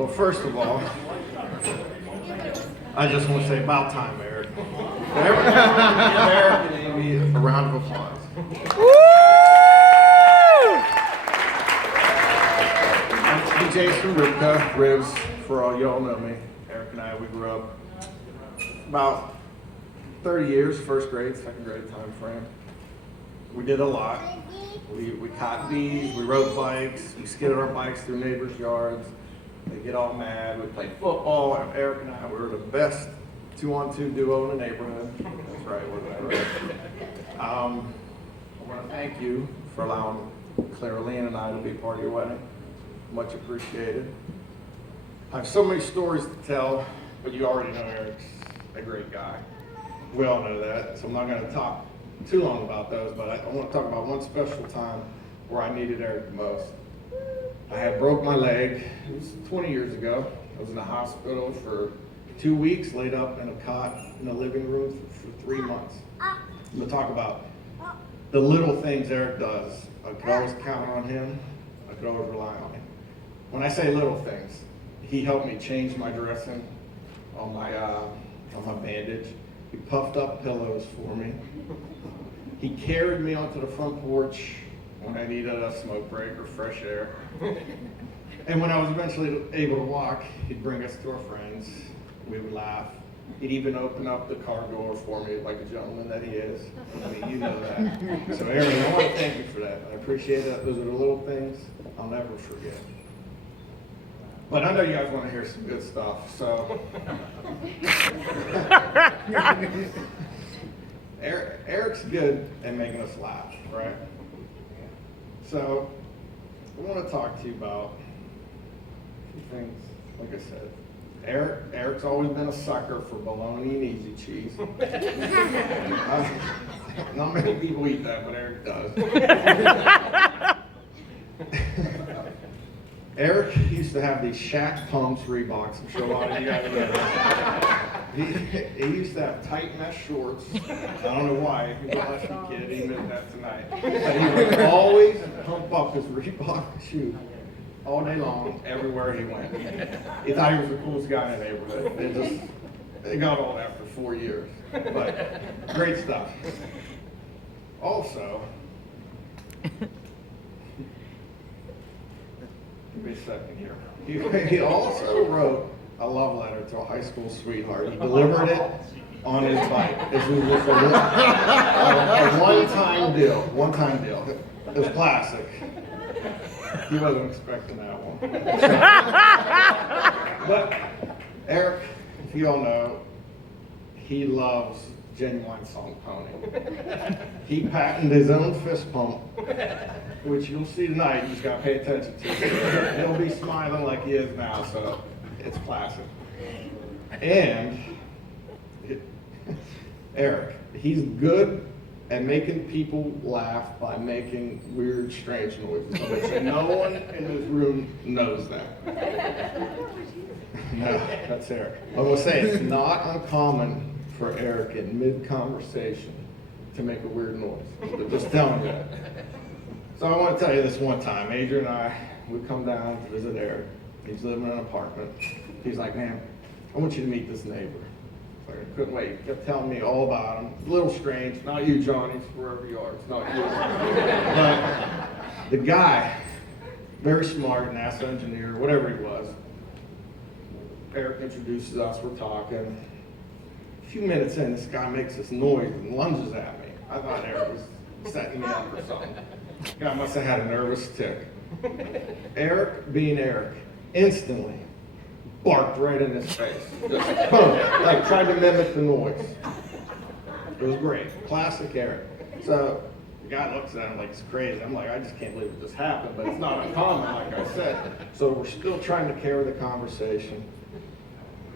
Well, first of all, I just want to say about time, Eric. Everyone give Eric and Amy a round of applause. I'm Jason Ribka, Ribs, for all y'all know me. Eric and I, we grew up about 30 years, first grade, second grade time frame. We did a lot. We caught bees, we rode bikes, we skidded our bikes through neighbors' yards. They get all mad. We played football. Eric and I, we were the best 2-on-2 duo in the neighborhood. That's right, wasn't that right? I want to thank you for allowing Clara Lynn and I to be part of your wedding. Much appreciated. I have so many stories to tell, but you already know Eric's a great guy. We all know that, so I'm not going to talk too long about those, but I want to talk about one special time where I needed Eric the most. I had broke my leg. It was 20 years ago. I was in the hospital for 2 weeks, laid up in a cot in the living room for 3 months. I'm going to talk about the little things Eric does. I could always count on him. I could always rely on him. When I say little things, he helped me change my dressing on my bandage. He puffed up pillows for me. He carried me onto the front porch when I needed a smoke break or fresh air. And when I was eventually able to walk, he'd bring us to our friends. We would laugh. He'd even open up the car door for me like a gentleman that he is. I mean, you know that. So Aaron, I want to thank you for that. I appreciate that. Those are the little things I'll never forget. But I know you guys want to hear some good stuff, so. Eric's good at making us laugh, right? So, I want to talk to you about a few things. Like I said, Eric's always been a sucker for bologna and easy cheese. Not many people eat that, but Eric does. Eric used to have these Shaq Pumps Reeboks. I'm sure a lot of you guys know. He used to have tight mesh shorts. I don't know why. He was a lusty kid. He admitted that tonight. But he would always pump up his Reebok shoe all day long, everywhere he went. He thought he was the coolest guy in the neighborhood. It got old after 4 years. But great stuff. Also, give me a second here. He also wrote a love letter to a high school sweetheart. He delivered it on his bike. This was just a one-time deal. One-time deal. It was classic. He wasn't expecting that one. But Eric, if you all know, he loves Genuine Song Pony. He patented his own fist pump, which you'll see tonight. You just got to pay attention to. He'll be smiling like he is now, so it's classic. And Eric, he's good at making people laugh by making weird, strange noises, which no one in this room knows that. No, that's Eric. I will say it's not uncommon for Eric in mid-conversation to make a weird noise. But just telling you. So I want to tell you this one time. Adrian and I, we come down to visit Eric. He's living in an apartment. He's like, man, I want you to meet this neighbor. So I couldn't wait. He kept telling me all about him. A little strange. Not you, Johnny. It's wherever you are. It's not you. But the guy, very smart, NASA engineer, whatever he was. Eric introduces us. We're talking. A few minutes in, this guy makes this noise and lunges at me. I thought Eric was setting me up or something. Guy must have had a nervous tick. Eric, being Eric, instantly barked right in his face. Just boom, like tried to mimic the noise. It was great. Classic Eric. So the guy looks at him like it's crazy. I'm like, I just can't believe it just happened, but it's not uncommon, like I said. So we're still trying to carry the conversation.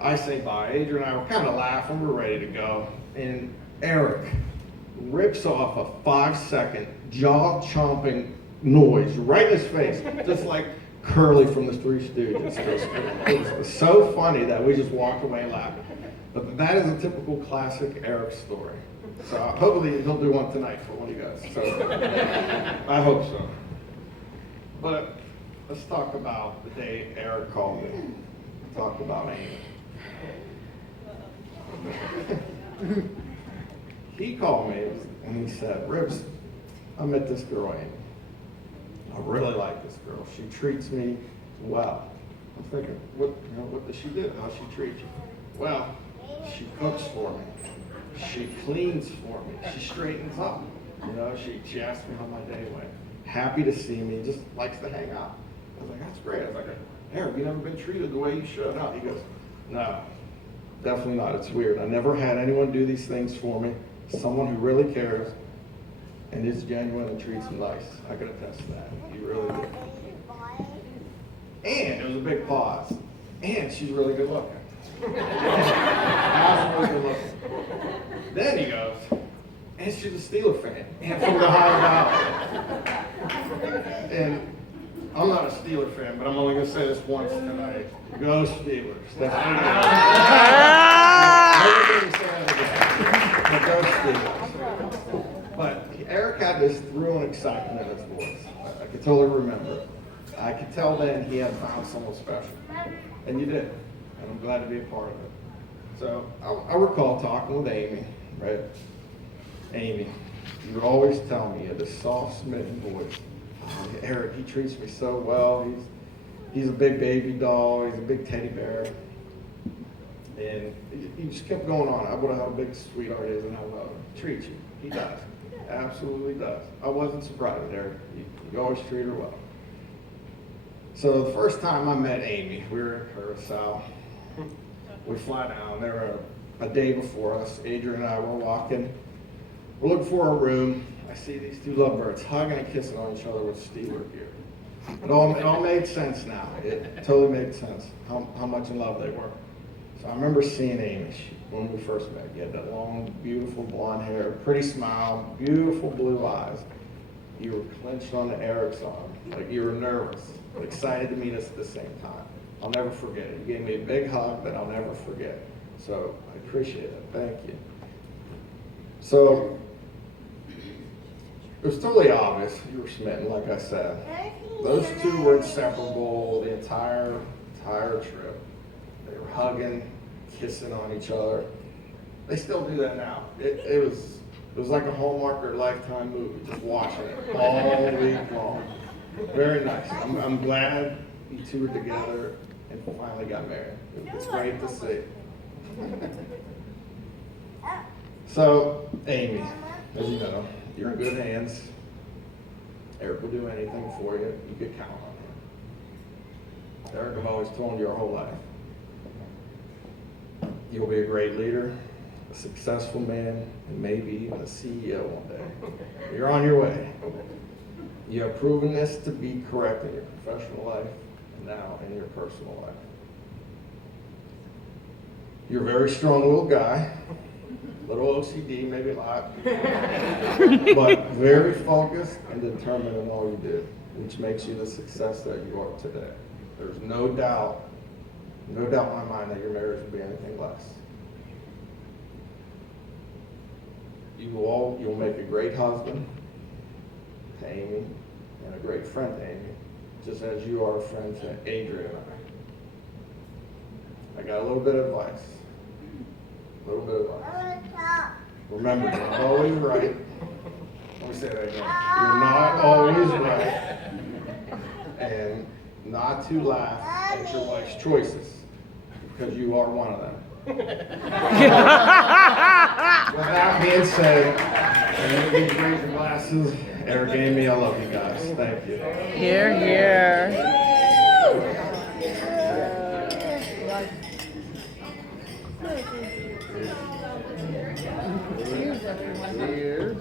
I say bye. Adrian and I were kind of laughing. We're ready to go. And Eric rips off a 5-second jaw-chomping noise right in his face, just like Curly from the Three Stooges. It was so funny that we just walked away laughing. But that is a typical classic Eric story. So hopefully he'll do one tonight for one of you guys. So I hope so. But let's talk about the day Eric called me. talked about Amy. He called me and he said, Ribs, I met this girl, Amy. I really like this girl. She treats me well. I'm thinking, what does she do? How she treat you? Well, she cooks for me. She cleans for me. She straightens up. She asked me how my day went. Happy to see me, just likes to hang out. I was like, that's great. I was like, Eric, you never been treated the way you should. No. He goes, no, definitely not. It's weird. I never had anyone do these things for me. Someone who really cares and is genuine and treats me nice. I could attest to that. You really do. And it was a big pause. And she's really good looking. Absolutely good looking. Then he goes, and she's a Steeler fan. And from the Ohio Valley. And I'm not a Steeler fan, but I'm only going to say this once tonight. Go Steelers. That's Go Steelers. But Eric had this thrill and excitement in his voice. I could totally remember it. I could tell then he had found someone special. And you did. And I'm glad to be a part of it. So I recall talking with Amy, right? Amy, you would always tell me you had this soft, smitten voice. Eric, he treats me so well. He's a big baby doll. He's a big teddy bear. And he just kept going on. I would have how big sweetheart is and how well he treats you. He does. Absolutely does. I wasn't surprised, Eric. You always treat her well. So the first time I met Amy, we were in Curacao. We fly down. They were a day before us. Adrian and I were walking. We're looking for a room. I see these two lovebirds hugging and kissing on each other with Steeler gear. It all made sense now. It totally made sense how much in love they were. So I remember seeing Amy when we first met. You had that long, beautiful blonde hair, pretty smile, beautiful blue eyes. You were clenched onto Eric's arm, like you were nervous, but excited to meet us at the same time. I'll never forget it. You gave me a big hug that I'll never forget. So I appreciate it. Thank you. So it was totally obvious you were smitten, like I said. Those two were inseparable the entire trip. They were hugging, kissing on each other. They still do that now. It was like a Hallmark or Lifetime movie, just watching it all week long. Very nice. I'm glad you two were together and finally got married. It's great to see. So, Amy, as you know, you're in good hands. Eric will do anything for you. You can count on him. Eric, I've always told you your whole life. You'll be a great leader, a successful man, and maybe even a CEO one day. You're on your way. You have proven this to be correct in your professional life and now in your personal life. You're a very strong-willed guy. Little OCD, maybe a lot, but very focused and determined in all you do, which makes you the success that you are today. There's no doubt in my mind that your marriage will be anything less. You'll make a great husband to Amy and a great friend to Amy, just as you are a friend to Adrian and I. I got a little bit of advice. Remember, you're not always right. Let me say that again. You're not always right. And not to laugh at your wife's choices, because you are one of them. With that being said, please raise your glasses. Eric and Amy, I love you guys. Thank you. Here, here. Cheers.